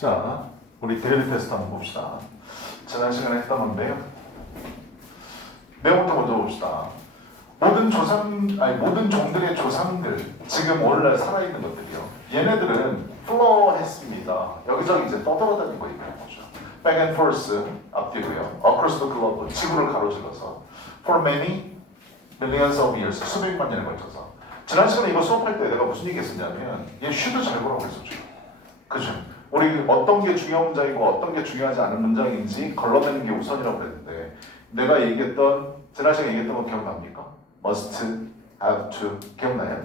자, 우리 데일리 테스트 한번 봅시다. 지난 시간에 했던 건데요. 내용부터 먼저 봅시다. 모든 종들의 조상들, 지금 오늘날 살아있는 것들이요. 얘네들은 플로했습니다. 여기저기 이제 떠돌아다니고 있는 거죠. Back and forth 앞뒤고요. Across the globe, 지구를 가로질러서 For many millions of years, 수백만 년에 걸쳐서. 지난 시간에 이거 수업할 때 내가 무슨 얘기 했었냐면 얘 슈드 잘 보라고 했었죠. 그죠? 우리 어떤 게 중요한 문장이고 어떤 게 중요하지 않은 문장인지 걸러내는 게 우선이라고 그랬는데 내가 지난 시간에 얘기했던 거 기억납니까? must, have to 기억나요?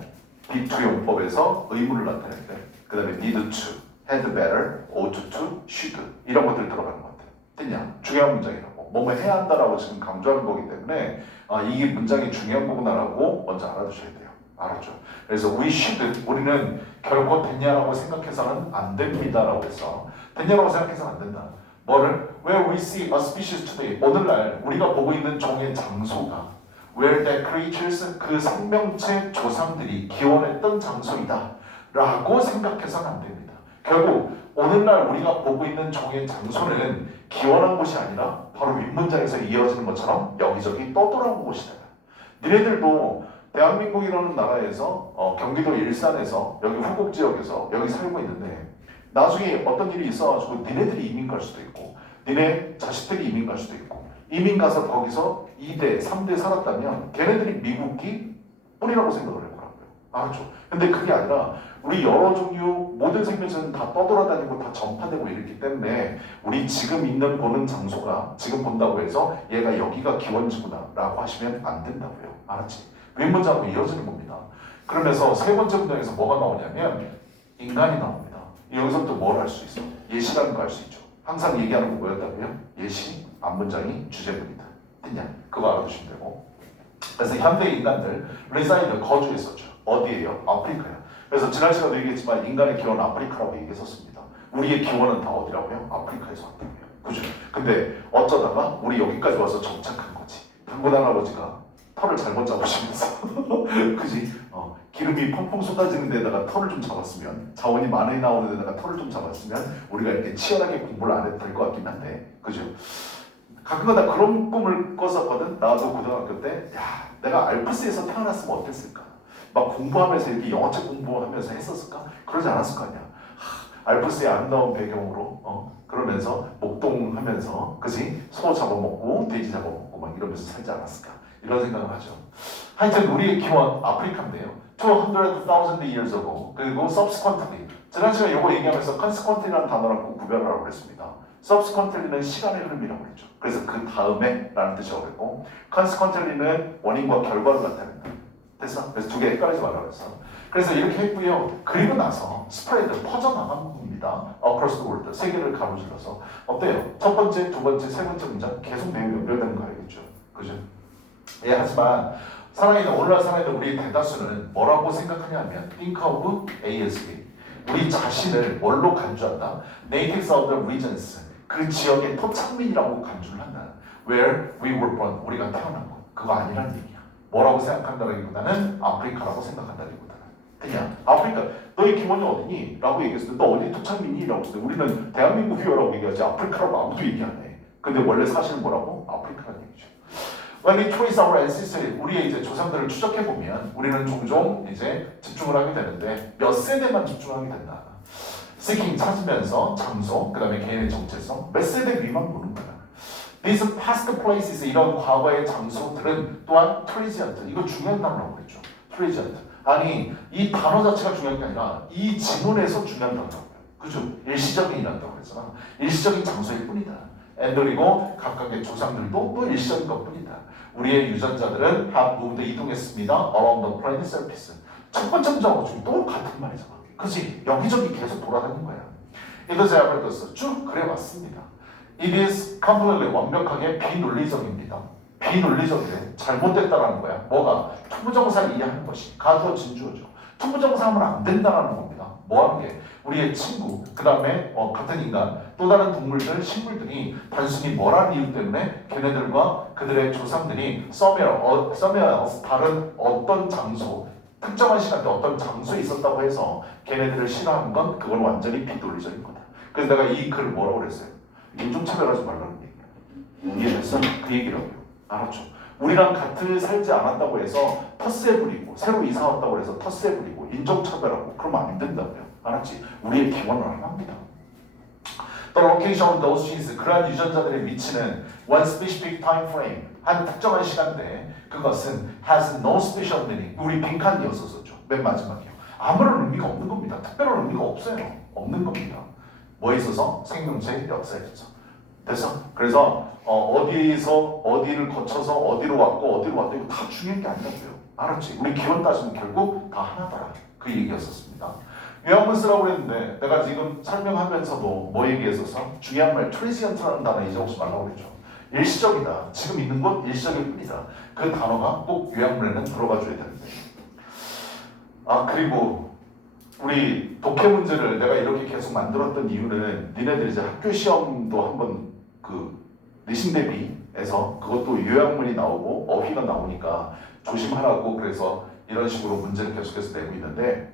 be to 용법에서 의무를 나타낼 때 그 다음에 need to, had better, ought to, should 이런 것들 들어가는 것 같아요. 됐냐? 중요한 문장이라고 뭐뭐 해야 한다라고 지금 강조하는 거기 때문에 이게 문장이 중요한 거구나라고 먼저 알아두셔야 돼요. 알았죠? 그래서 we should, 우리는 결코 됐냐라고 생각해서는 안 됩니다라고 해서 됐냐라고 생각해서는 안 된다. 뭐를? Where we see a species today, 오늘날 우리가 보고 있는 종의 장소가 Where the creatures, 그 생명체 조상들이 기원했던 장소이다 라고 생각해서는 안 됩니다. 결국 오늘날 우리가 보고 있는 종의 장소는 기원한 곳이 아니라 바로 윗문장에서 이어지는 것처럼 여기저기 떠돌아온 곳이다. 니네들도 대한민국이라는 나라에서 경기도 일산에서 여기 후곡 지역에서 여기 살고 있는데 나중에 어떤 일이 있어가지고 니네들이 이민 갈 수도 있고 니네 자식들이 이민 갈 수도 있고 이민 가서 거기서 2대, 3대 살았다면 걔네들이 미국이 뿌리라고 생각을 할 거라고요. 알았죠? 근데 그게 아니라 우리 여러 종류 모든 생명체는 다 떠돌아다니고 다 전파되고 이렇기 때문에 우리 지금 있는 보는 장소가 지금 본다고 해서 얘가 여기가 기원지구나 라고 하시면 안 된다고요. 알았지? 윗문장으로 이어지는 겁니다. 그러면서 세 번째 문장에서 뭐가 나오냐면 인간이 나옵니다. 여기서부터 뭘 할 수 있어? 예시라는 거 할 수 있죠. 항상 얘기하는 거 뭐였다고요? 예시, 앞문장이 주제문이다. 됐냐? 그거 알아두시면 되고. 그래서 현대 인간들 reside, 거주했었죠. 어디예요? 아프리카예요. 그래서 지난 시간에 얘기했지만 인간의 기원은 아프리카라고 얘기했었습니다. 우리의 기원은 다 어디라고요? 아프리카에서 왔다고요. 그죠? 근데 어쩌다가 우리 여기까지 와서 정착한 거지. 당군 할아버지가 털을 잘못 잡으시면서 그지? 기름이 펑펑 쏟아지는 데다가 털을 좀 잡았으면 자원이 많이 나오는 데다가 털을 좀 잡았으면 우리가 이렇게 치열하게 공부를 안 해도 될 것 같긴 한데 그죠? 가끔가다 그런 꿈을 꿨었거든. 나도 고등학교 때 야, 내가 알프스에서 태어났으면 어땠을까? 막 공부하면서 이렇게 영어책 공부하면서 했었을까? 그러지 않았을 거 아니야. 알프스의 아름다운 배경으로 그러면서 목동하면서 그지? 소 잡아먹고 돼지 잡아먹고 막 이러면서 살지 않았을까? 이런 생각을 하죠. 하여튼 우리의 기원 아프리카인데요. 200,000 years ago. 그리고 subsequently. 지난 시간에 이거 얘기하면서 consequently라는 단어를 구별을 하라고 했습니다. subsequently는 시간의 흐름이라고 했죠. 그래서 그 다음에 라는 뜻이라고 했고 consequently는 원인과 결과를 나타낸다. 됐어? 그래서 두 개 헷갈리지 말라고 했어. 그래서 이렇게 했고요. 그리고 나서 스프레드 퍼져나간 겁니다. across the world. 세계를 가로질러서. 어때요? 첫 번째, 두 번째, 세 번째 문장 계속 내용이 연결되는 거 알겠죠? 그죠? 예, 하지만 오늘날 살아있는 우리의 대다수는 뭐라고 생각하냐면 think of A as B. 우리 자신을 뭘로 간주한다? natives of the regions. 그 지역의 토착민이라고 간주를 한다. Where we were born. 우리가 태어난 곳. 그거 아니란 얘기야. 뭐라고 생각한다기보다는 아프리카라고 생각한다기보다는. 그냥 아프리카. 너의 기원이 어디니? 라고 얘기했을 때 너 어디 토착민이? 라고 했을 때 우리는 대한민국이라고 얘기하지 아프리카라고 아무도 얘기 안 해. 근데 원래 사실은 뭐라고? 아프리카라는 얘기죠. When we trace our ancestors, 우리의 이제 조상들을 추적해 보면 우리는 종종 이제 집중을 하게 되는데 몇 세대만 집중하게 된다. Seeking 찾으면서 장소, 그 다음에 개인의 정체성, 몇 세대 위만 보는 거야. These past places, 이런 과거의 장소들은 또한 transient, 이거 중요한 단어라고 그랬죠. transient. 아니 이 단어 자체가 중요한 게 아니라 이 지문에서 중요한 단어라고요. 그죠? 일시적인이란다고 그랬잖아. 일시적인 장소일 뿐이다. 그리고 각각의 조상들도 또 일시적인 것 뿐이다. 우리의 유전자들은 have moved 이동했습니다. around the planet surface. 첫 번째 문장하고 지금 또 같은 말이잖아. 그치? 여기저기 계속 돌아다니는 거야. It is ever thus. 쭉 그래왔습니다. It is completely 완벽하게 비논리적입니다. 비논리적이래. 잘못됐다라는 거야. 뭐가? 투부정사를 이해하는 것이 가주어 진주어죠. 투부정사하면 안 된다라는 겁니다. 뭐 하는 게? 우리의 친구, 그 다음에 같은 인간, 또 다른 동물들, 식물들이 단순히 뭐라는 이유 때문에 걔네들과 그들의 조상들이 somewhere else, 다른 어떤 장소, 특정한 시간대 어떤 장소에 있었다고 해서 걔네들을 싫어하는 건 그건 완전히 비논리적인 거다. 그래서 내가 이 글을 뭐라고 그랬어요? 인종차별하지 말라는 얘기야. 이해됐어? 그 얘기라고요. 알았죠? 우리랑 같이 살지 않았다고 해서 텃세 부리고 새로 이사 왔다고 해서 텃세 부리고 인종차별하고 그러면 안 된다고요. 알았지? 우리의 기원을 합니다. The location of those genes, 그러한 유전자들의 위치는 one specific time frame, 한 특정한 시간대, 그것은 has no special meaning. 우리 빈칸이었었죠. 맨 마지막이요. 아무런 의미가 없는 겁니다. 특별한 의미가 없어요. 없는 겁니다. 뭐에 있어서? 생명체의 역사에 있어서. 됐어? 그래서 어디에서 어디를 거쳐서 어디로 왔고 어디로 왔다 이거 다 중요한 게 아니라고요. 알았지? 우리 기원 따지면 결국 다 하나더라. 그 얘기였었습니다. 요약문 쓰라고 했는데 내가 지금 설명하면서도 뭐 얘기했어서 중요한 말 트랜시언트라는 단어 잊어먹지 말라고 그랬죠. 일시적이다. 지금 있는 것 일시적일 뿐이다. 그 단어가 꼭 요약문에는 들어가 줘야 되는데. 아 그리고 우리 독해 문제를 내가 이렇게 계속 만들었던 이유는 니네들 이제 학교 시험도 한번 그 내신 대비해서 그것도 요약문이 나오고 어휘가 나오니까 조심하라고 그래서 이런 식으로 문제를 계속해서 내고 있는데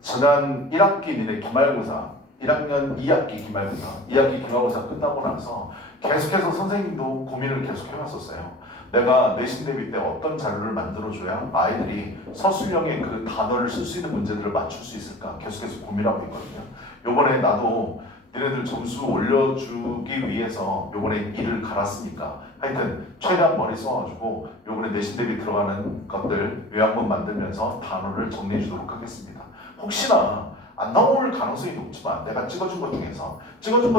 지난 1학기 니네 기말고사 1학년 2학기 기말고사 2학기 기말고사 끝나고 나서 계속해서 선생님도 고민을 계속 해왔었어요. 내가 내신 대비 때 어떤 자료를 만들어줘야 아이들이 서술형의 그 단어를 쓸 수 있는 문제들을 맞출 수 있을까 계속해서 고민하고 있거든요. 요번에 나도 니네들 점수 올려주기 위해서 요번에 일을 갈았으니까 하여튼 최대한 머리 써가지고 요번에 내신 대비 들어가는 것들 요약문 만들면서 단어를 정리해 주도록 하겠습니다. 혹시나 안 나올 가능성이 높지만 내가 찍어준 것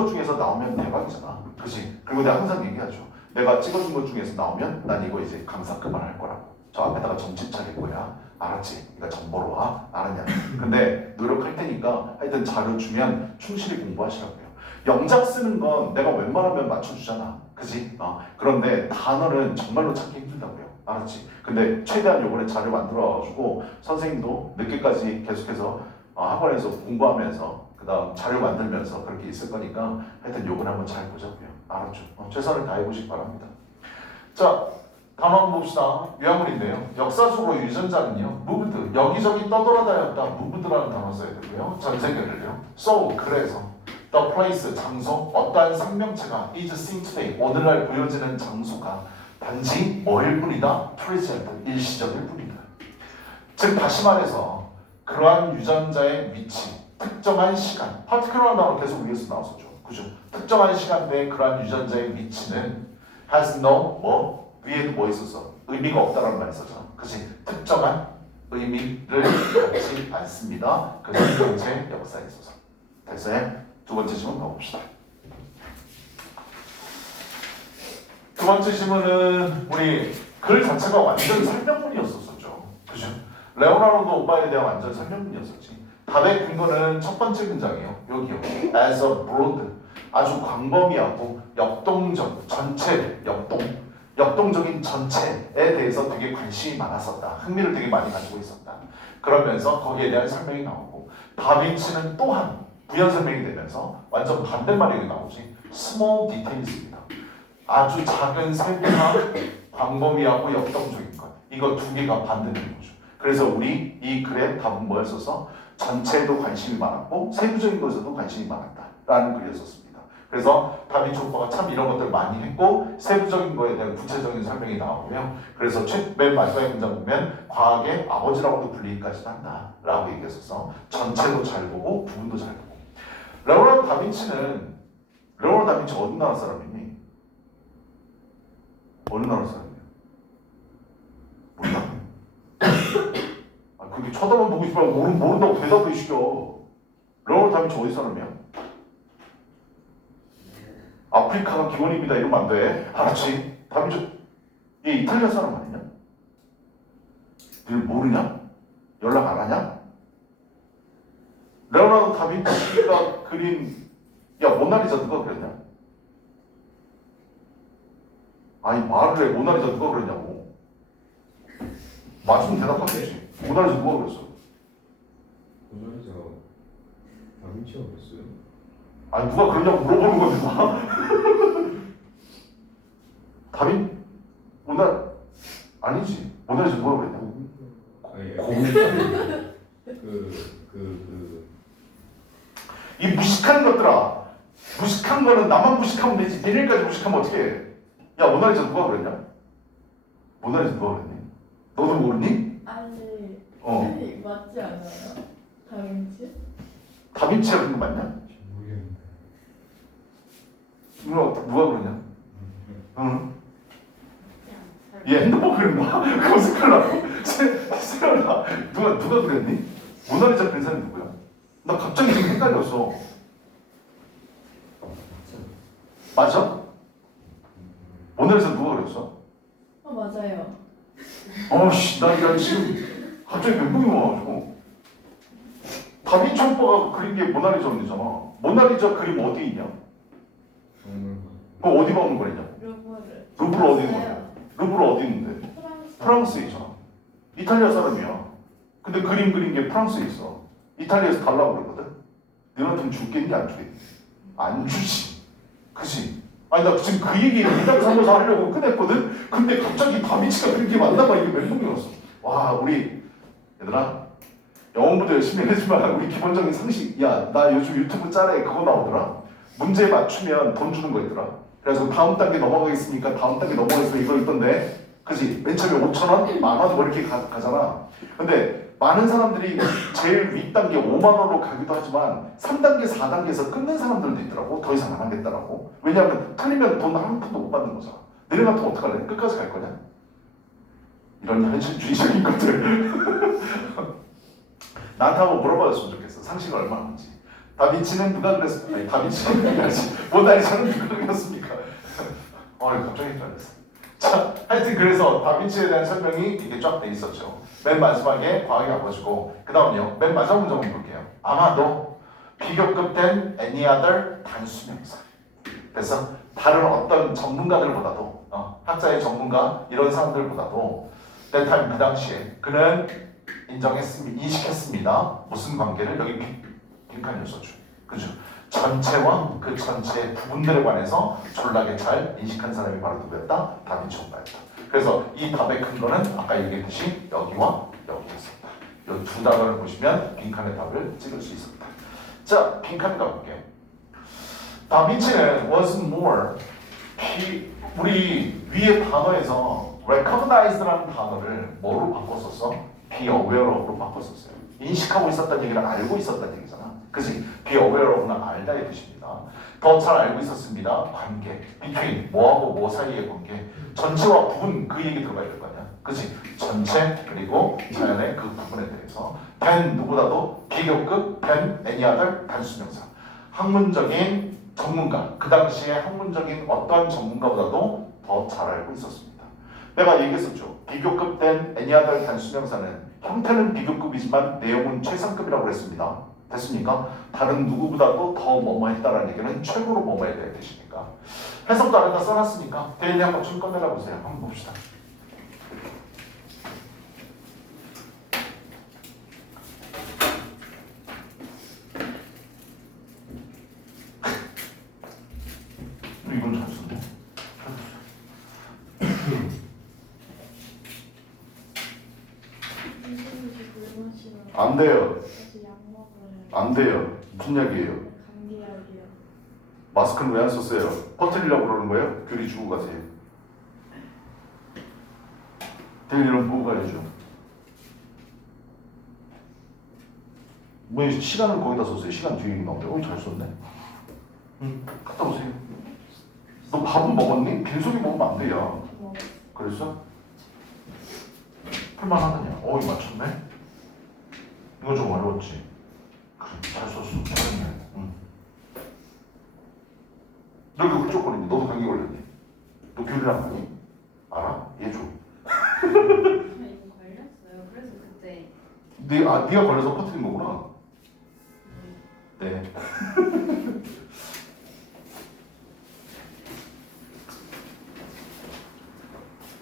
중에서 나오면 대박이잖아. 그치? 그리고 내가 항상 얘기하죠. 내가 찍어준 것 중에서 나오면 난 이거 이제 강사 그만할 거라고. 저 앞에다가 점집 차릴 거야. 알았지? 그러니까 점 보러 와. 알았냐? 근데 노력할 테니까 하여튼 자료 주면 충실히 공부하시라고요. 영작 쓰는 건 내가 웬만하면 맞춰주잖아. 그지? 그런데 단어는 정말로 찾기 힘들다고요. 알았지? 근데 최대한 요번에 자료 만들어가지고 선생님도 늦게까지 계속해서 학원에서 공부하면서 그 다음 자료 만들면서 그렇게 있을 거니까 하여튼 요번에 한번 잘 보자고요. 알았죠? 최선을 다해보시기 바랍니다. 자, 단어 한번 봅시다. 요약문인데요. 역사적으로 유전자는요, moved, 여기저기 떠돌아다녔다. moved라는 단어 써야 되고요. 전 세계를요. So, 그래서 the place, 장소, 어떠한 생명체가 is seen today, 오늘날 보여지는 장소가 단지 뭐일 뿐이다? present, 일시적일 뿐이다. 즉 다시 말해서 그러한 유전자의 위치, 특정한 시간, particular한 단어 계속 위에서 나왔었죠. 그죠? 특정한 시간대에 그러한 유전자의 위치는 has no 위에도 뭐 있었어? 의미가 없다라는 말이 있었잖아. 그치? 특정한 의미를 갖지 않습니다. 그 생명체 역사에 있어서. 됐어요? 두 번째 질문 가봅시다. 두 번째 질문은 우리 글 자체가 완전 설명문이었었죠. 그죠? 레오나르도 오빠에 대한 완전 설명문이었었지. 답의 근거는 첫 번째 문장이에요. 여기요. As a broad, 아주 광범위하고 역동적, 전체 역동적인 전체에 대해서 되게 관심이 많았었다. 흥미를 되게 많이 가지고 있었다. 그러면서 거기에 대한 설명이 나오고 다빈치는 또한 부연 설명이 되면서 완전 반대말이 나오지. small details입니다. 아주 작은 세부나 광범위하고 역동적인 것. 이거 두 개가 반대되는 거죠. 그래서 우리 이 글의 답은 뭐였어서 전체에도 관심이 많았고 세부적인 것에도 관심이 많았다라는 글이었었습니다. 그래서 다빈치 오빠가 참 이런 것들 많이 했고 세부적인 거에 대한 구체적인 설명이 나오고요. 그래서 맨 마지막에 문장 보면 과학의 아버지라고도 불리기까지 한다라고 얘기했어서 전체도 잘 보고 부분도 잘 보고. 레오나르도 다빈치 어느 나라 사람이니? 어느 나라 사람이야? 몰라? 그렇게 쳐다만 보고 싶어 모른다고 대답을 시켜. 레오나르도 다빈치 어디 사람이야? 아프리카가 기원입니다. 이러면 안 돼. 알았지? 다빈치 얘 이탈리아 사람 아니냐? 늘 모르냐? 연락 안 하냐? 레오나르도 다빈치가 그린 모나리자 누가 그렸냐? 아니 말을 해. 모나리자 누가 그렸냐고. 맞으면 대답하겠지. 모나리자 누가 그렸어? 모나리자 다빈치가 그렸어요? 아니 누가 그러냐고 물어보는 거야. 답이 아니지. 모나리자 누가 그랬냐? 아니 고민. 이 무식한 것들아. 무식한 거는 나만 무식하면 되지. 내일까지 무식하면 어떻게 해? 야, 모나리자 누가 그랬냐? 모나리자 누가 그랬니? 너도 모르니? 아니, 어. 맞지 않아요? 다빈치? 다빈치가 그런 거 맞냐? 모르겠는데. 누가 그러냐? 응. 얘 핸드폰 그린 거야? 그거 스컬라. 스컬라. 누가 그랬니? 모나리자 그린 사람이 누구야? 나 갑자기 지금 헷갈렸어. 맞아? 모나리자 누가 그랬어? 맞아요. 어씨, 나 지금 갑자기 멘붕이 와가지고. 다빈치 오빠가 그린 게 모나리자 언니잖아. 모나리자 그림 어디 있냐? 그거 어디 박물관이냐? 루브르. 루브르 어디 있는 거야? 루브르 어디 있는데? 프랑스. 프랑스에 있잖아. 이탈리아 사람이야. 근데 그림 그린 게 프랑스에 있어. 이탈리아에서 달라고 그러거든. 너한테는 줄겠니 안 주겠니? 안 주지. 그치? 아니 나 지금 그 얘기 이당 삼아서 하려고 꺼냈거든. 근데 갑자기 다빈치가 그린 게 맞나 봐. 이게 멘붕이 왔어. 와 우리 얘들아 영어부터 열심히 해주지만 우리 기본적인 상식. 야 나 요즘 유튜브 짤에 그거 나오더라. 문제 맞추면 돈 주는 거 있더라. 그래서 다음 단계 넘어가겠습니까? 다음 단계 넘어가겠습니까? 이거 있던데. 그치? 맨 처음에 5,000원? 만원 뭐 이렇게 가잖아. 근데 많은 사람들이 제일 윗단계 5만원으로 가기도 하지만 3단계, 4단계에서 끊는 사람들도 있더라고. 더 이상 안 하겠다라고. 왜냐하면 틀리면 돈 한 푼도 못 받는 거잖아. 너네 같으면 어떡할래? 끝까지 갈 거냐? 이런 현실주의적인 것들. 나한테 한번 물어봐줬으면 좋겠어. 상식이 얼마인지. 다빈치는 누가 그랬습니까? 아니 다빈치는 누가 그랬습니까? 모나리자는 누가 그렸습니까? 갑자기 헷갈렸어. 자, 하여튼 그래서 다빈치에 대한 설명이 이렇게 쫙 돼 있었죠. 맨 마지막에 과학이 와가지고 그 다음요. 맨 마지막 문제 한번 볼게요. 아마도 비교급된 any other 단수명사. 그래서 다른 어떤 전문가들보다도 학자의 전문가 이런 사람들보다도 that time 그 당시에 그는 인식했습니다. 무슨 관계를 여기 빈칸을 써줘. 그죠? 전체와 그 전체의 부분들에 관해서 졸라게 잘 인식한 사람이 바로 누구였다? 다빈치 오빠였다. 그래서 이 답의 근거는 아까 얘기했듯이 여기와 여기였었다. 이 두 단어를 보시면 빈칸의 답을 찍을 수 있었다. 자, 빈칸 가볼게요. 다빈치는 was more 우리 위에 단어에서 recognize라는 단어를 뭐로 바꿨었어? be aware of로 바꿨었어요. 인식하고 있었다는 얘기를 알고 있었다는 얘기잖아. 그치? be aware of는 알다의 뜻입니다. 더 잘 알고 있었습니다. 관계, between 뭐하고 뭐 사이의 관계, 전체와 부분 그 얘기 들어가야 될 거 아니야. 그치? 전체 그리고 자연의 그 부분에 대해서 than 누구보다도 비교급 than any other 단수명사. 학문적인 전문가, 그 당시에 학문적인 어떠한 전문가보다도 더 잘 알고 있었습니다. 내가 얘기했었죠. 비교급된 any other 단수명사는 형태는 비교급이지만 내용은 최상급이라고 했습니다. 됐습니까? 다른 누구보다도 더 뭐뭐 했다라는 얘기는 최고로 뭐뭐 해야 되시니까. 해석도 아래다 써놨으니까 대인이 한번 좀 꺼내라 보세요. 한번 봅시다. 이건 잘 썼네. 안 돼요. 다시 약 먹어요. 안 돼요. 무슨 약이에요? 감기약이요. 마스크는 왜 안 썼어요? 퍼뜨리려고 그러는 거예요? 교리 주고 가세요. 대리는 보고 가야죠. 뭐 시간을 거기다 썼어요. 시간 뒤에 나오는데 잘 썼네. 응, 갔다 오세요. 너 밥은 먹었니? 빈속에 먹으면 안 돼요. 먹었어요. 그랬어? 풀만하느냐? 이거 맞췄네? 이거 좀 어려웠지? 그래, 잘 썼어. 잘했네. 응. 너 이거 훌쩍거리니? 너도 감기 걸렸니? 너 교리랑 가니? 알아? 얘 줘. 저 이거 걸렸어요. 그래서 그때 네가 걸려서 퍼뜨린 거구나. 네.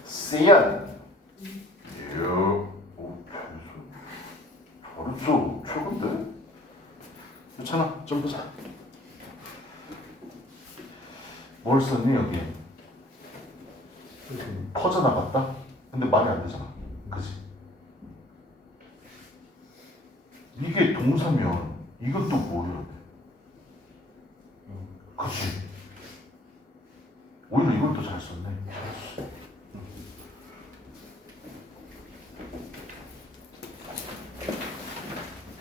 씨안. 잘했어. 최고인데? 괜찮아. 좀 보자. 뭘 썼니 여기? 퍼져나갔다? 근데 말이 안 되잖아. 그치? 이게 동사면 이것도 뭐야? 그치. 오히려 이걸 더 잘 썼네.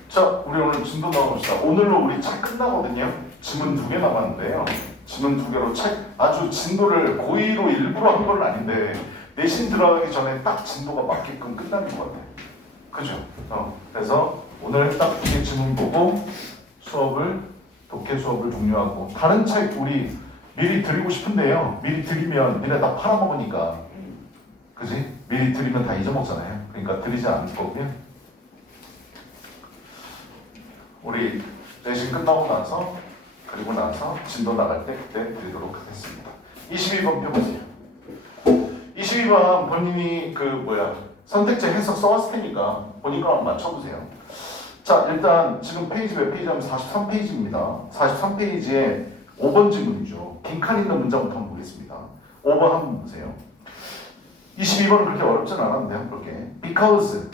자, 우리 오늘 진도 나갑시다. 오늘로 우리 책 끝나거든요. 지문 2개 남았는데요. 지문 2개로 책 아주 진도를 고의로 일부러 한 건 아닌데 내신 들어가기 전에 딱 진도가 맞게끔 끝나는 것 같아. 그죠? 그래서 오늘 딱 2개 지문 보고 독해 수업을 종료하고 다른 책 우리 미리 드리고 싶은데요. 미리 드리면 니네 다 팔아먹으니까 그지? 미리 드리면 다 잊어먹잖아요. 그러니까 드리지 않을 거고요. 우리 내신 끝나고 나서 그리고 나서 진도 나갈 때 그때 드리도록 하겠습니다. 22번 펴보세요. 22번 본인이 선택지 해석 써왔을 테니까 본인 거 한번 맞춰보세요. 자, 일단 지금 페이지 몇 페이지냐면 43페이지입니다. 43페이지에 5번 질문이죠. 빈칸 있는 문장부터 한번 보겠습니다. 5번 한번 보세요. 22번은 그렇게 어렵진 않았는데 한번 볼게. Because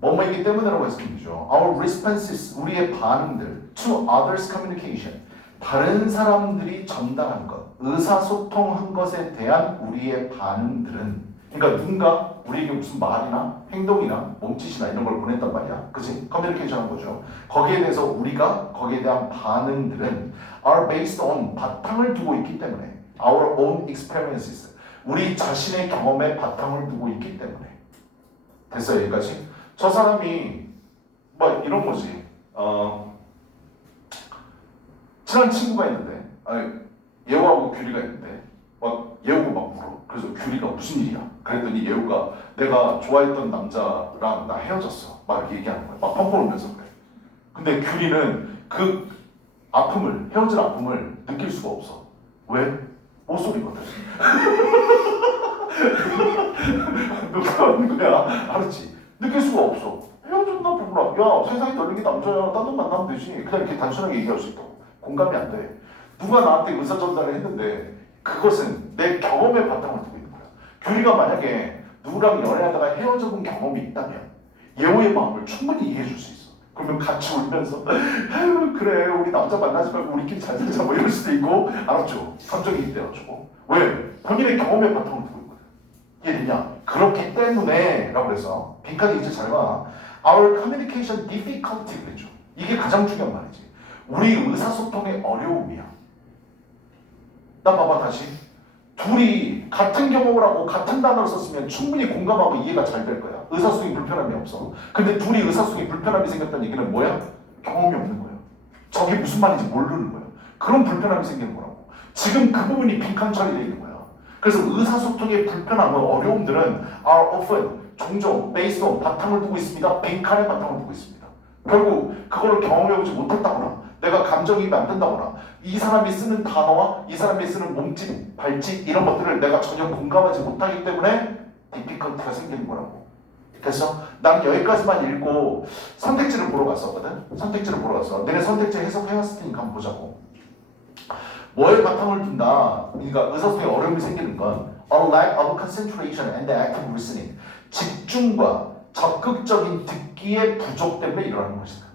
뭐뭐이기 때문에라고 했으면 되죠. Our responses, 우리의 반응들 to others' communication, 다른 사람들이 전달한 것, 의사소통한 것에 대한 우리의 반응들은, 그러니까 누군가 우리에게 무슨 말이나 행동이나 몸짓이나 이런 걸 보냈단 말이야. 그치? 커뮤니케이션 한 거죠. 거기에 대해서 우리가 거기에 대한 반응들은 are based on, 바탕을 두고 있기 때문에, our own experiences, 우리 자신의 경험에 바탕을 두고 있기 때문에. 됐어요, 여기까지? 저 사람이 뭐 이런 거지. 친한 친구가 있는데, 예우하고 규리가 있는데, 막 예우가 막 물어. 그래서 규리가 무슨 일이야? 그랬더니 예우가 내가 좋아했던 남자랑 나 헤어졌어. 막 이렇게 얘기하는 거야. 막 펑펑 울면서 그래. 근데 규리는 그 헤어질 아픔을 느낄 수가 없어. 왜? 모쏠이거든. 누가 하는 거야? 알았지? 느낄 수가 없어. 헤어졌나 몰라. 야, 세상에 널린 게 남자야. 딴 놈 만나면 되지. 그냥 이렇게 단순하게 얘기할 수 있다고. 공감이 안 돼. 누가 나한테 의사 전달을 했는데 그것은 내 경험에 바탕을 두고 있는 거야. 규리가 만약에 누구랑 연애하다가 헤어져 본 경험이 있다면 예호의 마음을 충분히 이해해 줄 수 있어. 그러면 같이 울면서 아유 그래 우리 남자 만나지 말고 우리끼리 잘 살자 뭐 이럴 수도 있고. 알았죠? 감정이 있대가지고. 왜? 본인의 경험에 바탕을 두고 있거든. 이해되냐? 그렇기 때문에 라고 그래서 빈칸이 이제 잘 봐. Our communication difficulty 그랬죠. 이게 가장 중요한 말이지. 우리 의사소통의 어려움이야. 나 봐봐 다시. 둘이 같은 경험을 하고 같은 단어를 썼으면 충분히 공감하고 이해가 잘 될 거야. 의사소통이 불편함이 없어. 근데 둘이 의사소통이 불편함이 생겼다는 얘기는 뭐야? 경험이 없는 거야. 저게 무슨 말인지 모르는 거야. 그런 불편함이 생기는 거라고. 지금 그 부분이 빈칸 처리되어 있는 거야. 그래서 의사소통의 불편함과 어려움들은 are often, 종종 based on, 바탕을 두고 있습니다. 빈칸에 바탕을 두고 있습니다. 결국 그걸 경험해보지 못했다거나 내가 감정이입이 안 된다거나 이 사람이 쓰는 단어와 이 사람이 쓰는 몸짓, 발짓 이런 것들을 내가 전혀 공감하지 못하기 때문에 difficulty가 생기는 거라고. 그래서 난 여기까지만 읽고 선택지를 보러 갔었거든. 선택지를 보러 갔어. 너네 선택지 해석해왔을 테니까 한번 보자고. 뭐에 바탕을 둔다? 그러니까 의사소통에 어려움이 생기는 건 a lack of concentration and active listening, 집중과 적극적인 듣기의 부족 때문에 일어나는 것이다.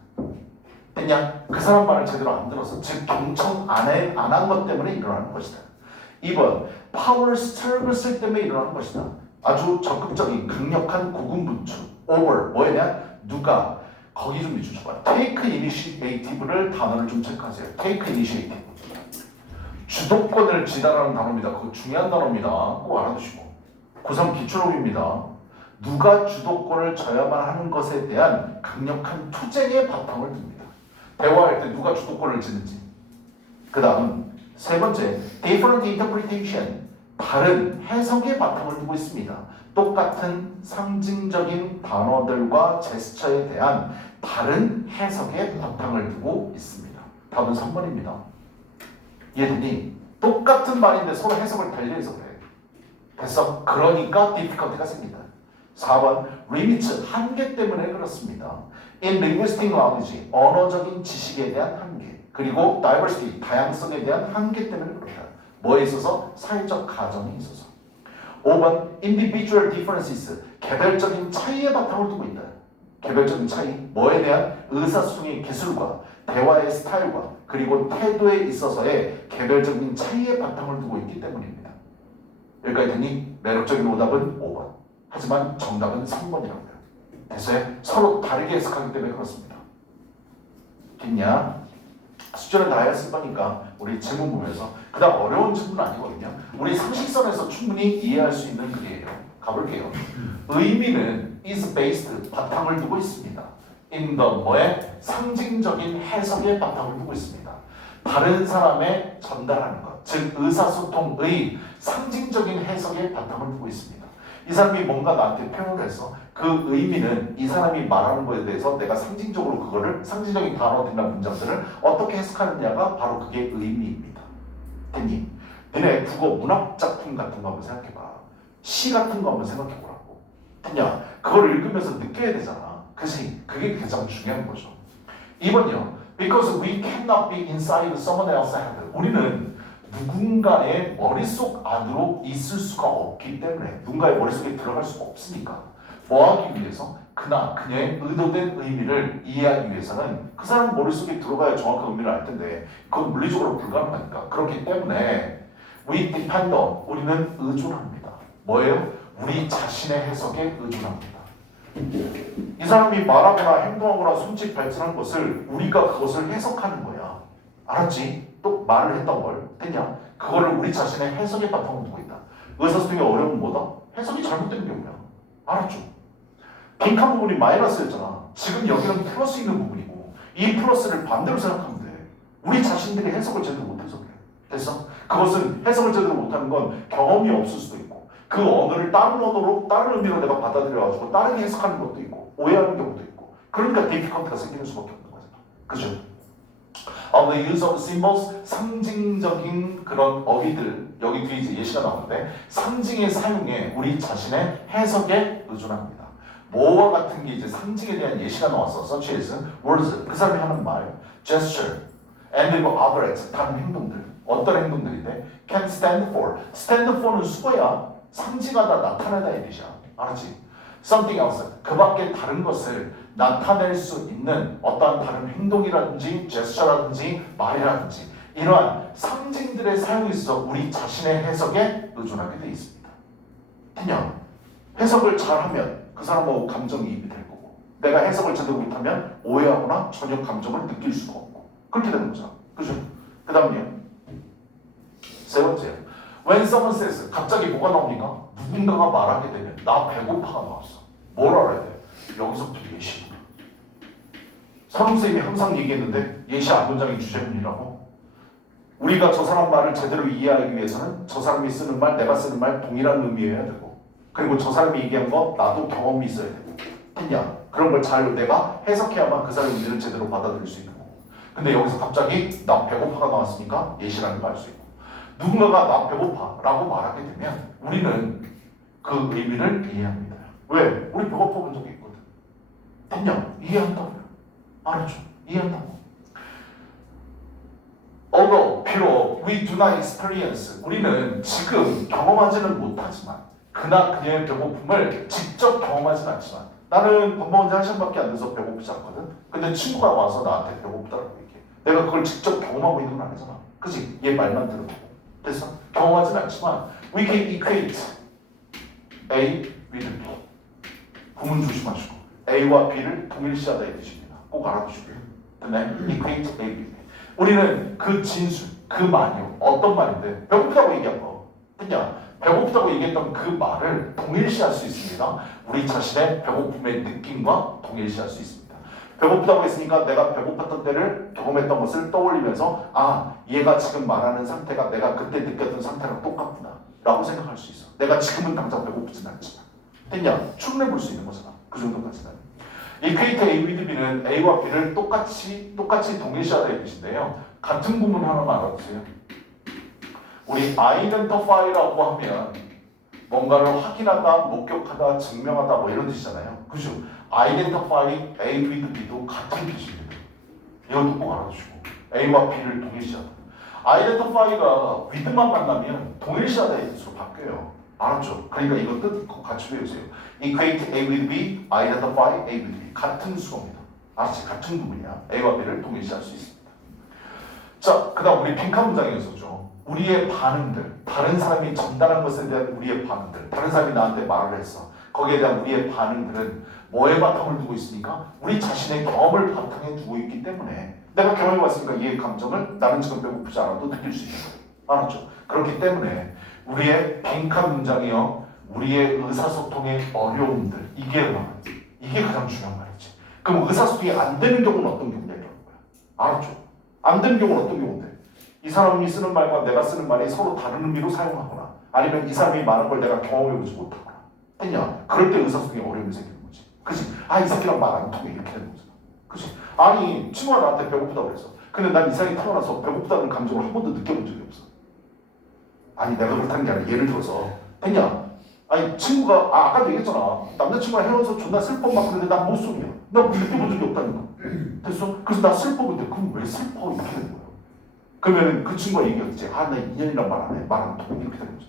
됐냐? 그 사람 말을 제대로 안 들어서, 즉 경청 안 한 것 때문에 일어나는 것이다. 2번, power struggles 때문에 일어나는 것이다. 아주 적극적인 강력한 고군분투. over, 뭐냐? 누가, 거기 좀 잊어줘봐. take initiative를 단어를 좀 체크하세요. take initiative. 주도권을 지달하는 단어입니다. 그거 중요한 단어입니다. 꼭 알아두시고. 고3 기출업입니다. 누가 주도권을 져야만 하는 것에 대한 강력한 투쟁의 바탕을 둡니다. 대화할 때 누가 주도권을 지는지. 그 다음 세 번째, different interpretation, 다른 해석의 바탕을 두고 있습니다. 똑같은 상징적인 단어들과 제스처에 대한 다른 해석의 바탕을 두고 있습니다. 답은 3번입니다. 이해되니? 똑같은 말인데 서로 해석을 달리해서 그래. 됐어? 그러니까 difficulty가 생긴다. 4번, limits, 한계 때문에 그렇습니다. In linguistic knowledge, 언어적인 지식에 대한 한계. 그리고 diversity, 다양성에 대한 한계 때문에 그렇다. 뭐에 있어서? 사회적 가정에 있어서. 5번, individual differences, 개별적인 차이에 바탕을 두고 있다. 개별적인 차이, 뭐에 대한 의사소통의 기술과 대화의 스타일과 그리고 태도에 있어서의 개별적인 차이의 바탕을 두고 있기 때문입니다. 여기까지 되니 매력적인 오답은 5번. 하지만 정답은 3번이라고요. 그래서 서로 다르게 해석하기 때문에 그렇습니다. 됐냐? 숙제는 다 했을 거니까 우리 질문 보면서 그다음 어려운 질문 아니거든요. 우리 상식선에서 충분히 이해할 수 있는 글이에요. 가볼게요. 의미는 is based 바탕을 두고 있습니다. in the 뭐에 상징적인 해석의 바탕을 두고 있습니다. 다른 사람에 전달하는 것, 즉 의사소통의 상징적인 해석의 바탕을 두고 있습니다. 이 사람이 뭔가 나한테 표현을 해서 그 의미는 이 사람이 말하는 거에 대해서 내가 상징적으로 그거를 상징적인 단어들이나 문장들을 어떻게 해석하느냐가 바로 그게 의미입니다. 됐니? 너네 국어 문학 작품 같은 거 한번 생각해봐. 시 같은 거 한번 생각해보라고. 됐냐? 그걸 읽으면서 느껴야 되잖아. 그치? 그게 가장 중요한 거죠. 2번이요. Because we cannot be inside someone else's head. 우리는 누군가의 머릿속 안으로 있을 수가 없기 때문에 누군가의 머릿속에 들어갈 수가 없으니까 뭐 하기 위해서? 그녀의 의도된 의미를 이해하기 위해서는 그 사람 머릿속에 들어가야 정확한 의미를 알 텐데 그건 물리적으로 불가능하니까 그렇기 때문에 we depend on 우리는 의존합니다. 뭐예요? 우리 자신의 해석에 의존합니다. 이 사람이 말하거나 행동하거나 손짓 발전한 것을 우리가 그것을 해석하는 거야. 알았지? 또 말을 했던 걸 됐냐? 그거를 우리 자신의 해석에 바탕을 두고 있다. 의사소통의 어려움은 뭐다? 해석이 잘못된 경우야. 알았죠? 빈칸 부분이 마이너스였잖아. 지금 여기는 플러스 있는 부분이고 이 플러스를 반대로 생각하면 돼. 우리 자신들이 해석을 제대로 못해서 그래. 됐어? 그것은 해석을 제대로 못하는 건 경험이 없을 수도 있고 그 언어를 다른 언어로 다른 의미로 내가 받아들여가지고 다른 해석하는 것도 있고 오해하는 경우도 있고 그러니까 디피컨트가 생기는 수밖에 없는 거잖아. 그죠? The use of symbols 상징적인 그런 어휘들 여기 뒤에 이제 예시가 나오는데 상징의 사용에 우리 자신의 해석에 의존합니다. 뭐와 같은 게 이제 상징에 대한 예시가 나왔어. such as words 그 사람이 하는 말, gesture, and other acts 다른 행동들 어떤 행동들인데 can stand for stand for는 수거야. 상징하다 나타내다의 뜻이야. 알았지? something else 그 밖에 다른 것을 나타낼 수 있는 어떠한 다른 행동이라든지 제스처라든지 말이라든지 이러한 상징들의 사용에 있어서 우리 자신의 해석에 의존하게 되어 있습니다. 그냥 해석을 잘하면 그 사람하고 감정이입이 될 거고 내가 해석을 제대로 못하면 오해하거나 전혀 감정을 느낄 수가 없고 그렇게 되는 거죠. 그죠? 그 다음요. 세 번째 When someone says 갑자기 뭐가 나옵니까? 누군가가 말하게 되면 나 배고파가 나왔어. 뭘 알아야 돼? 여기서부터 예시. 선생님이 항상 얘기했는데 예시 앞문장이 주제문이라고. 우리가 저 사람 말을 제대로 이해하기 위해서는 저 사람이 쓰는 말, 내가 쓰는 말 동일한 의미여야 되고 그리고 저 사람이 얘기한 거 나도 경험이 있어야 되고 했냐? 그런 걸 잘 내가 해석해야만 그 사람의 의미를 제대로 받아들일 수 있는 거고 근데 여기서 갑자기 나 배고파가 나왔으니까 예시라는 걸 알 수 있고 누군가가 나 배고파 라고 말하게 되면 우리는 그 의미를 이해합니다. 왜? 우리 배고파 본 적이 있거든. 됐냐? 이해한다고요. 알았죠? 이해한다고. Although 비록 we do not experience 우리는 지금 경험하지는 못하지만 그나 그녀의 배고픔을 직접 경험하지는 않지만 나는 밥 먹은 지 1시간밖에 안 돼서 배고프지 않거든. 근데 친구가 와서 나한테 배고프다라고 얘기해. 내가 그걸 직접 경험하고 있는 건 아니잖아. 그치? 얘 말만 들어보고. 됐어? 경험하지는 않지만 we can equate A with B. 구문 조심하시고 A와 B를 동일시하다의 뜻입니다. 꼭 알아두시고요. 됐나요? equate A with B. 우리는 그 진술, 그 말이요. 어떤 말인데 배고프다고 얘기한 거. 됐냐? 배고프다고 얘기했던 그 말을 동일시할 수 있습니다. 우리 자신의 배고픔의 느낌과 동일시할 수 있습니다. 배고프다고 했으니까 내가 배고팠던 때를 경험했던 것을 떠올리면서 아 얘가 지금 말하는 상태가 내가 그때 느꼈던 상태랑 똑같구나 라고 생각할 수 있어. 내가 지금은 당장 배고프진 않지만 됐냐? 충분해 볼 수 있는 거잖아. 그 정도까지는. equate A with B는 A와 B를 똑같이 동일시하다의 뜻인데요. 같은 구문 하나만 알아두세요. 우리 identify라고 하면 뭔가를 확인하다, 목격하다, 증명하다 뭐 이런 뜻이잖아요. 그죠? identify A with B도 같은 뜻입니다. 이것도 꼭 알아주시고 A와 B를 동일시하다. identify가 with만 만나면 동일시하다의 뜻으로 바뀌어요. 알았죠? 그러니까 이거 뜻 같이 외우세요. equate A with B, identify A with B. 같은 수어입니다. 알았지? 같은 부분이야. A와 B를 동일시할 수 있습니다. 자, 그 다음 우리 빈칸 문장이었었죠. 우리의 반응들, 다른 사람이 전달한 것에 대한 우리의 반응들, 다른 사람이 나한테 말을 했어. 거기에 대한 우리의 반응들은 뭐에 바탕을 두고 있으니까? 우리 자신의 경험을 바탕에 두고 있기 때문에 내가 경험해봤으니까 이의 감정을 나는 지금 배고프지 않아도 느낄 수 있는 거예요. 알았죠? 그렇기 때문에 우리의 빈칸 문장이요, 우리의 의사소통의 어려움들, 이게 가장 중요한 말이지. 그럼 의사소통이 안 되는 경우는 어떤 경우냐 이런 거야. 알았죠? 안 되는 경우는 어떤 경우인데? 이 사람이 쓰는 말과 내가 쓰는 말이 서로 다른 의미로 사용하거나 아니면 이 사람이 말한 걸 내가 경험해보지 못하거나 했냐? 그럴 때 의사소통이 어려움이 생기는 거지. 그치? 아, 이 새끼랑 말 안 통해 이렇게 되는 거잖아. 그치? 아니, 친구가 나한테 배고프다고 그랬어. 근데 난 이 사람이 태어나서 배고프다는 감정을 한 번도 느껴본 적이 없어. 아니, 내가 그렇다는 게 아니라 예를 들어서 했냐? 아니, 친구가 아까도 얘기했잖아. 남자친구랑 헤어져서 존나 슬퍼 막 그러는데 난 못 속이야. 나 느껴본 적이 없다니까. 됐어? 그래서 나 슬퍼. 근데 그럼 왜 슬퍼? 이렇게 되는 거야. 그러면 그 친구가 얘기했지. 아, 나 2년이랑 말 안 해. 말 안 통해. 이렇게 되는 거죠.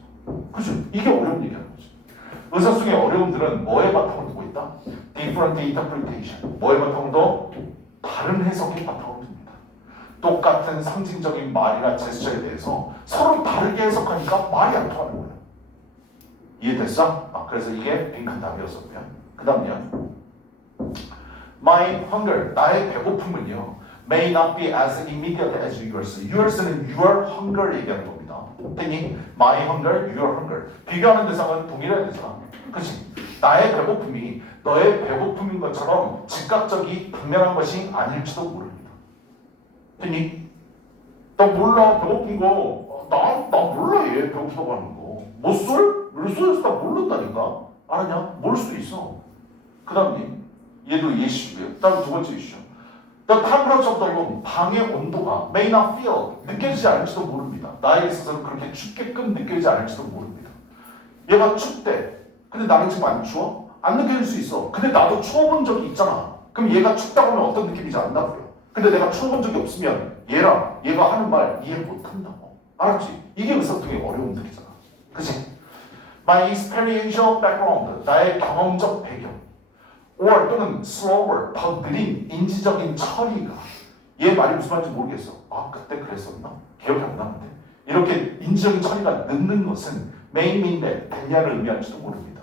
그치? 이게 어려운 얘기하는 거지. 의사소통의 어려움들은 뭐에 바탕을 두고 있다? Different interpretation. 뭐에 바탕을 둬? 다른 해석에 바탕을 둡니다. 똑같은 상징적인 말이나 제스처에 대해서 서로 다르게 해석하니까 말이 안 통하는 거예요. 이해됐어? 아, 그래서 이게 빈칸 답이었었고요. 그 다음요. My hunger, 나의 배고픔은요, may not be as immediate as yours. Yours는 your hunger 얘기하는 겁니다. 됐니? My hunger, your hunger. 비교하는 대상은 동일한 대상. 그치? 나의 배고픔이 너의 배고픔인 것처럼 즉각적이 분명한 것이 아닐지도 모릅니다. 됐니? 나 몰라. 배고픈 거. 나 몰라. 얘 배고프다고 하는 거. 못 쏠? 몇 쏠에서 나 모른다니까. 알았냐? 모를 수도 있어. 그 다음에 얘도 이슈고요. 다음 두 번째 이슈. The temperature of the room, 방의 온도가 may not feel, 느껴지지 않을지도 모릅니다. 나에게 있어서는 그렇게 춥게끔 느껴지지 않을지도 모릅니다. 얘가 춥대. 근데 나는 지금 안 추워? 안 느껴질 수 있어. 근데 나도 추워본 적이 있잖아. 그럼 얘가 춥다고 하면 어떤 느낌인지 안다고요. 근데 내가 추워본 적이 없으면 얘가 하는 말 이해 못한다고. 알았지? 이게 의사소통의 어려움들이잖아. 그치? My experiential background, 나의 경험적 배경. or 또는 slower, 더 느린 인지적인 처리가 얘 말이 무슨 말인지 모르겠어. 아, 그때 그랬었나? 기억이 안 나는데. 이렇게 인지적인 처리가 늦는 것은 may mean that 됐냐를 의미할지도 모릅니다.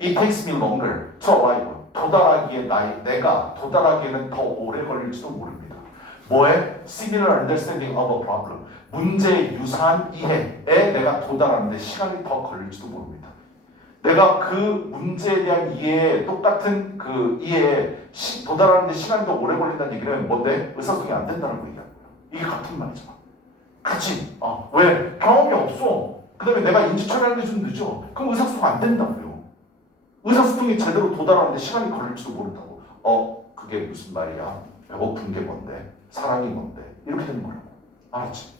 It takes me longer to arrive. 도달하기에 내가 도달하기에는 더 오래 걸릴지도 모릅니다. 뭐에? Similar understanding of a problem. 문제의 유사한 이해에 내가 도달하는데 시간이 더 걸릴지도 모릅니다. 내가 그 문제에 대한 이해에 똑같은 그 이해에 도달하는데 시간이 더 오래 걸린다는 얘기는 뭔데? 의사소통이 안 된다는 얘기야. 이게 같은 말이잖아. 그치? 왜? 경험이 없어. 그 다음에 내가 인지 처리하는 게 좀 늦어. 그럼 의사소통 안 된다고요. 의사소통이 제대로 도달하는데 시간이 걸릴지도 모른다고. 그게 무슨 말이야? 배고픈 게 뭔데? 사랑이 뭔데? 이렇게 되는 거라고. 알았지?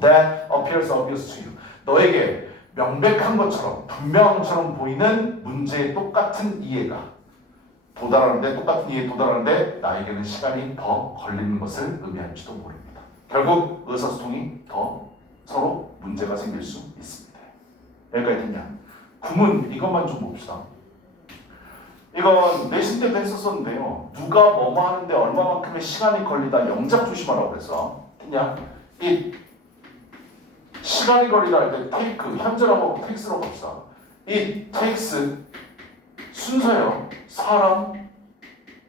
That appears obvious to you. 너에게 명백한 것처럼 분명한 것처럼 보이는 문제의 똑같은 이해가 도달하는데 똑같은 이해에 도달하는데 나에게는 시간이 더 걸리는 것을 의미할지도 모릅니다. 결국 의사소통이 더 서로 문제가 생길 수 있습니다. 여기까지 됐냐? 구문 이것만 좀 봅시다. 이건 내신 때도 했었었는데요. 누가 뭐뭐 하는데 얼마만큼의 시간이 걸리다 영작 조심하라고 그랬어. 됐냐? 이 시간이 걸리다 할 때 take, 현재라고 하고 takes라고 합시다. 이 takes 순서요. 사람,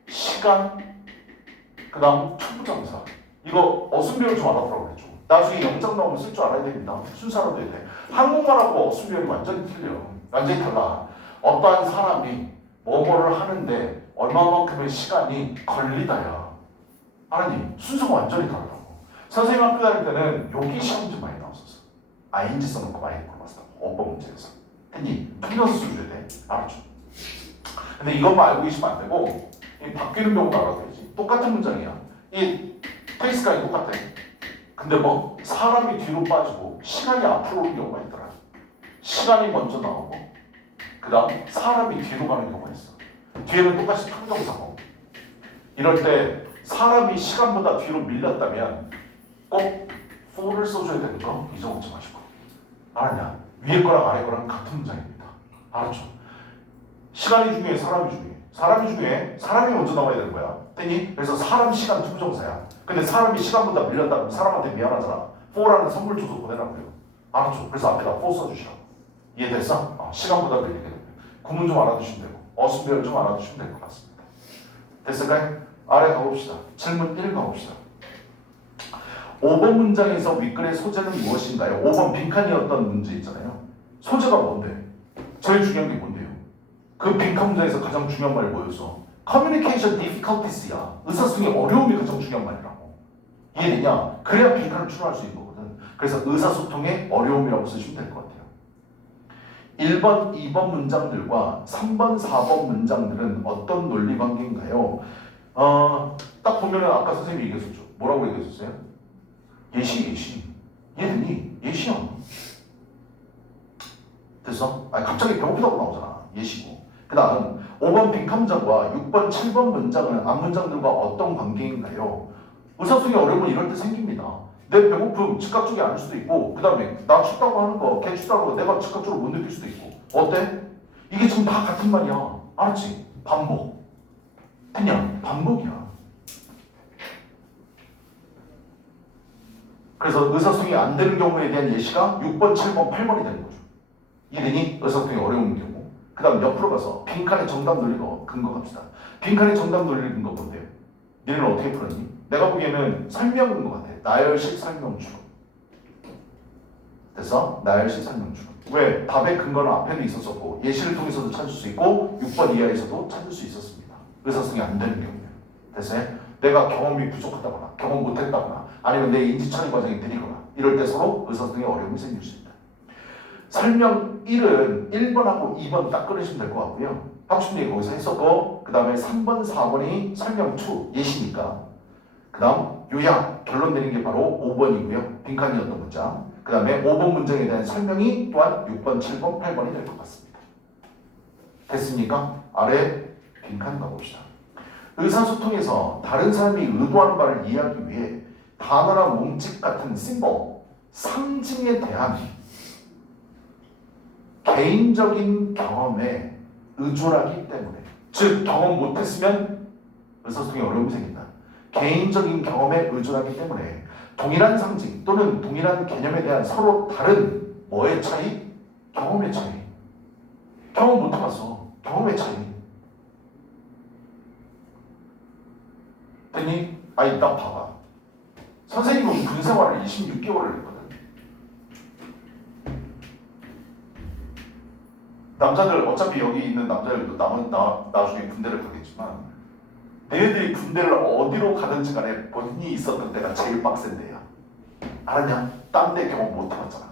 시간, 그 다음 투부정사. 이거 어순비율 좀 알아보라고 그랬죠. 나중에 영작 나오면 쓸 줄 알아야 됩니다. 순서로 돼야 돼. 한국말하고 어순비율이 완전히 틀려. 완전히 달라. 어떠한 사람이 뭐뭐를 하는데 얼마만큼의 시간이 걸리다야. 아니, 순서가 완전히 다르다고. 선생님 학교 다닐 때는 여기 시험 좀 많이 나왔었어. ING 써놓고 많이 물어봤어. 어법 문제에서. 했니? 틀려서 써줘야 돼. 알았죠? 근데 이것만 알고 계시면 안 되고 이 바뀌는 경우도 알아도 되지. 똑같은 문장이야. 이 테이스가 똑같아. 근데 뭐 사람이 뒤로 빠지고 시간이 앞으로 오는 경우가 있더라. 시간이 먼저 나오고 그 다음 사람이 뒤로 가는 경우가 있어. 뒤에는 똑같이 탕정사고. 이럴 때 사람이 시간보다 뒤로 밀렸다면 꼭 for를 써줘야 되는 거 잊어먹지 마시고. 알았냐? 위에 거랑 아래 거랑 같은 문장입니다. 알았죠? 시간이 중요해, 사람이 중요해. 사람이 먼저 나와야 되는 거야. 됐니? 그래서 사람, 시간 투부정사야. 근데 사람이 시간보다 밀렸다 그러면 사람한테 미안하잖아. for라는 선물 줘서 보내라고요. 알았죠? 그래서 앞에다 for 써주시라고. 이해됐어? 시간보다 밀리게 되면. 구문 좀 알아두시면 되고 어순배열 좀 알아두시면 될 것 같습니다. 됐을까요? 아래 가봅시다. 질문 1 가봅시다. 5번 문장에서 윗글의 소재는 무엇인가요? 5번 빈칸이었던 문제 있잖아요. 소재가 뭔데? 제일 중요한 게 뭔데요? 그 빈칸 문장에서 가장 중요한 말이 뭐였어? Communication difficulties야. 의사소통의 어려움이 가장 중요한 말이라고. 이해되냐? 그래야 빈칸을 추론할 수 있는 거거든. 그래서 의사소통의 어려움이라고 쓰시면 될 것 같아요. 1번, 2번 문장들과 3번, 4번 문장들은 어떤 논리 관계인가요? 딱 보면은 아까 선생님이 얘기했었죠. 뭐라고 얘기했었어요? 예시. 이해되니? 예시야. 됐어? 아니 갑자기 배고프다고 나오잖아. 예시고. 그 다음 5번 빈칸 문장과 6번, 7번 문장은 앞문장들과 어떤 관계인가요? 의사소통의 어려움은 이럴 때 생깁니다. 내 배고픔 즉각적이 아닐 수도 있고 그 다음에 나 춥다고 하는 거, 걔 춥다고 하는 거 내가 즉각적으로 못 느낄 수도 있고 어때? 이게 지금 다 같은 말이야. 알았지? 반복. 그냥 반복이야. 그래서 의사소통이 안 되는 경우에 대한 예시가 6번, 7번, 8번이 되는 거죠. 이되니 의사소통이 어려운 경우. 그 다음 옆으로 가서 빈칸의 정답 논리로 근거 갑시다. 빈칸의 정답 논리 근거 뭔데요? 너희는 어떻게 풀었니? 내가 보기에는 설명인 것 같아. 나열식 설명추론. 됐어? 나열식 설명추론. 왜? 답의 근거는 앞에도 있었었고 예시를 통해서도 찾을 수 있고 6번 이하에서도 찾을 수 있었습니다. 의사소통이 안 되는 경우에. 됐어요? 내가 경험이 부족하다거나 경험 못했다거나 아니면 내 인지처리 과정이 느리거나 이럴 때 서로 의사소통에 어려움이 생길 수 있다. 설명 1은 1번하고 2번 딱 끊으시면 될 것 같고요. 하고 싶은 얘기 거기서 했었고 그 다음에 3번, 4번이 설명 2, 예시니까 그 다음 요약, 결론 내리는 게 바로 5번이고요. 빈칸이었던 문장. 그 다음에 5번 문장에 대한 설명이 또한 6번, 7번, 8번이 될 것 같습니다. 됐습니까? 아래 빈칸 가봅시다. 의사소통에서 다른 사람이 의도하는 바를 이해하기 위해 단어나 몸짓 같은 심볼, 상징에 대한 개인적인 경험에 의존하기 때문에 즉 경험 못했으면 의사소통에 어려움이 생긴다. 개인적인 경험에 의존하기 때문에 동일한 상징 또는 동일한 개념에 대한 서로 다른 뭐의 차이? 경험의 차이. 경험 못 해봤어. 경험의 차이. 됐니? 아니 나 봐봐. 선생님은 군생활을 26개월을 했거든. 남자들 어차피 여기 있는 남자들도 나중에 군대를 가겠지만 너희들이 군대를 어디로 가든지 간에 본인이 있었던 데가 제일 빡센 데야. 알았냐? 딴 데 경험 못 해봤잖아.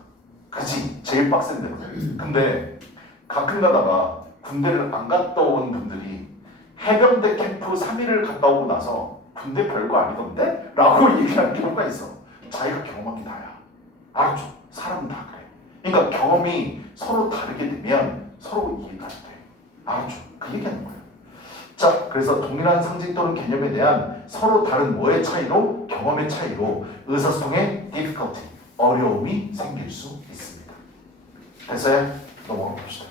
그치? 제일 빡센 데거든. 근데 가끔 가다가 군대를 안 갔다 온 분들이 해병대 캠프 3일을 갔다 오고 나서 군대 별거 아니던데? 라고 얘기하는 경우가 있어. 자기가 경험한 게 다야. 알았죠? 사람은 다 그래. 그러니까 경험이 서로 다르게 되면 서로 이해가 안 돼. 알았죠? 그 얘기하는 거예요. 자, 그래서 동일한 상징 또는 개념에 대한 서로 다른 뭐의 차이로? 경험의 차이로 의사소통에 difficulty, 어려움이 생길 수 있습니다. 됐어요? 넘어가 봅시다.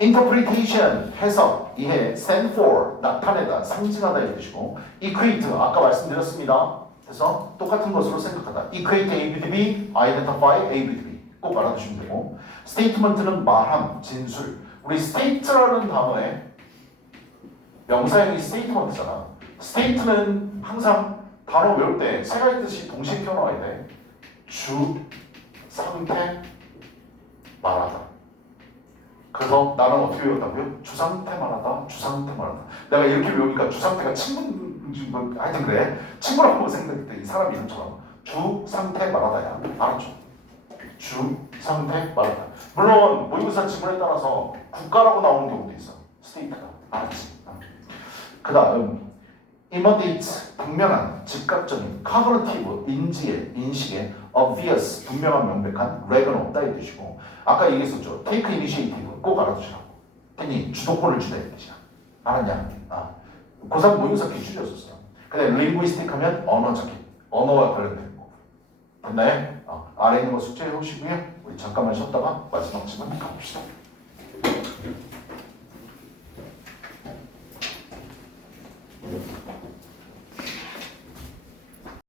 interpretation, 해석, 이해, stand for, 나타내다, 상징하다 이런 뜻이고 equate, 아까 말씀드렸습니다. 그래서 똑같은 것으로 생각하다. equate A, B, D, B, identify A, B, D, B 꼭 알아두시면 되고 statement는 말함, 진술. 우리 state라는 단어에 명사형이 statement잖아. state는 항상 단어 외울 때 세 가지 뜻이 동시에 껴나와야 돼. 주, 상태, 말하다. 그래서 나는 어떻게 외웠다고요? 주상태 말하다, 주상태 말하다. 내가 이렇게 외우니까 주상태가 친구, 하여튼 그래. 친구라고 생각할 때 이 사람 이름처럼 주상태 말하다야. 알았죠? 주상태 말하다. 물론 모의고사 지문에 따라서 국가라고 나오는 경우도 있어. 스테이트가. 알았지? 그 다음 immediate, 분명한, 즉각적인, cognitive, 인식의 obvious, 분명한, 명백한, 렉은 없다 이 뜻이고 아까 얘기했었죠. take initiative 꼭 알아두시라고. 괜히 주도권을 주다 이 뜻이야. 알았냐? 고3 모의고사 기출이었었어. 근데 linguistic 하면 언어적인, 언어와 관련된 거. 됐나요? 아래 있는 거 숙제해 오시고요. 우리 잠깐만 쉬었다가 마지막 질문 가봅시다.